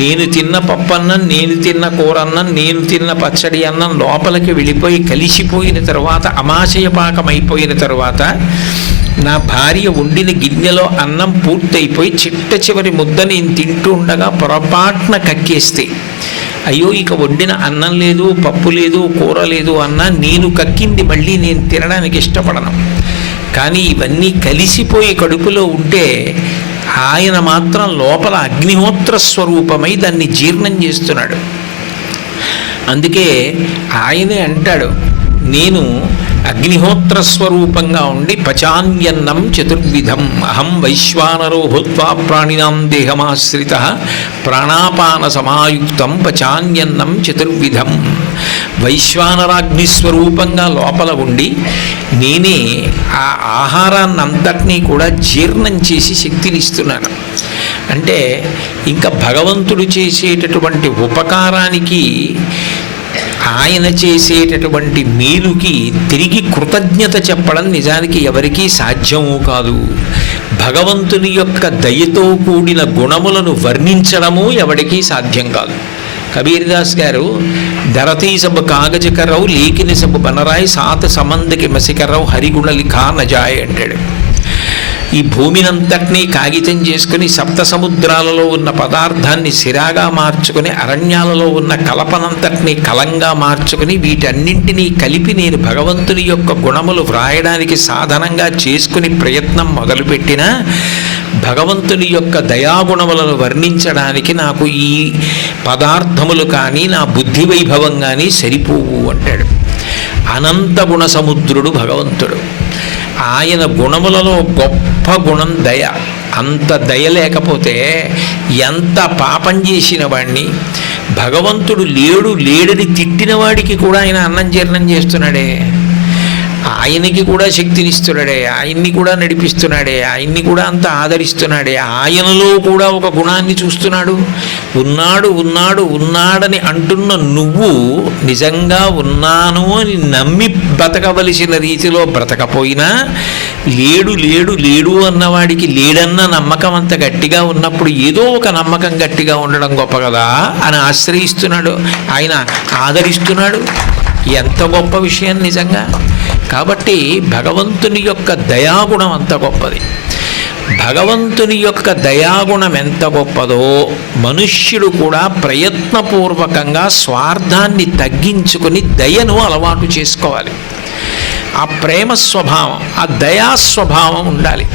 నేను తిన్న పప్పన్నం, నేను తిన్న కూరన్నం, నేను తిన్న పచ్చడి అన్నం లోపలికి వెళ్ళిపోయి కలిసిపోయిన తర్వాత, అమాశయపాకం అయిపోయిన తర్వాత, నా భార్య వండిన గిన్నెలో అన్నం పూర్తయిపోయి చిట్ట చివరి ముద్ద నేను తింటూ ఉండగా పొరపాటున కక్కేస్తే, అయ్యో ఇక వండిన అన్నం లేదు, పప్పు లేదు, కూర లేదు అన్నా నేను కక్కింది మళ్ళీ నేను తినడానికి ఇష్టపడను. కానీ ఇవన్నీ కలిసిపోయి కడుపులో ఉంటే ఆయన మాత్రం లోపల అగ్నిహోత్ర స్వరూపమై దాన్ని జీర్ణం చేస్తున్నాడు. అందుకే ఆయనే అంటాడు, నేను అగ్నిహోత్ర స్వరూపంగా ఉండి పచాన్యన్నం చతుర్విధం అహం వైశ్వానరో భూత్వా ప్రాణినాం దేహమాశ్రిత ప్రాణాపాన సమాయుక్తం పచాన్యన్నం చతుర్విధం. వైశ్వానరాగ్నిస్వరూపంగా లోపల ఉండి నేనే ఆ ఆహారాన్నంతటినీ కూడా జీర్ణం చేసి శక్తినిస్తున్నాను. అంటే ఇంకా భగవంతుడు చేసేటటువంటి ఉపకారానికి, ఆయన చేసేటటువంటి మేలుకి తిరిగి కృతజ్ఞత చెప్పడం నిజానికి ఎవరికీ సాధ్యమూ కాదు. భగవంతుని యొక్క దయతో కూడిన గుణములను వర్ణించడము ఎవరికీ సాధ్యం కాదు. కబీర్దాస్ గారు ధరతీ సబ్ కాగజ కర్రవు లేకిని సబ్ బనరాయి సాత సమందకి మసికర్రవు హరిగుణలి ఖా నజాయ్ అంటాడు. ఈ భూమినంతటినీ కాగితం చేసుకుని సప్త సముద్రాలలో ఉన్న పదార్థాన్ని సిరాగా మార్చుకుని, అరణ్యాలలో ఉన్న కలపనంతటినీ కలంగా మార్చుకుని, వీటన్నింటినీ కలిపి నేను భగవంతుని యొక్క గుణములు వ్రాయడానికి సాధనంగా చేసుకుని ప్రయత్నం మొదలుపెట్టినా భగవంతుని యొక్క దయాగుణములను వర్ణించడానికి నాకు ఈ పదార్థములు కానీ నా బుద్ధి వైభవం కానీ సరిపోవు అంటాడు. అనంత గుణ సముద్రుడు భగవంతుడు. ఆయన గుణములలో గొప్ప గుణం దయ. అంత దయ లేకపోతే ఎంత పాపం చేసిన వాడిని, భగవంతుడు లేడని తిట్టిన వాడికి కూడా ఆయన అన్నం జీర్ణం చేస్తున్నాడే, ఆయనకి కూడా శక్తినిస్తున్నాడే, ఆయన్ని కూడా నడిపిస్తున్నాడే, ఆయన్ని కూడా అంత ఆదరిస్తున్నాడే, ఆయనలో కూడా ఒక గుణాన్ని చూస్తున్నాడు. ఉన్నాడని అంటున్న నువ్వు నిజంగా ఉన్నాను అని నమ్మి బ్రతకవలసిన రీతిలో బ్రతకపోయినా, లేడు అన్నవాడికి లేడన్న నమ్మకం అంత గట్టిగా ఉన్నప్పుడు ఏదో ఒక నమ్మకం గట్టిగా ఉండడం గొప్ప కదా అని ఆశ్రయిస్తున్నాడు, ఆయన ఆదరిస్తున్నాడు. ఎంత గొప్ప విషయం నిజంగా. కాబట్టి భగవంతుని యొక్క దయాగుణం అంత గొప్పది. భగవంతుని యొక్క దయాగుణం ఎంత గొప్పదో మనుష్యుడు కూడా ప్రయత్నపూర్వకంగా స్వార్థాన్ని తగ్గించుకొని దయను అలవాటు చేసుకోవాలి. ఆ ప్రేమ స్వభావం, ఆ దయా స్వభావం ఉండాలి.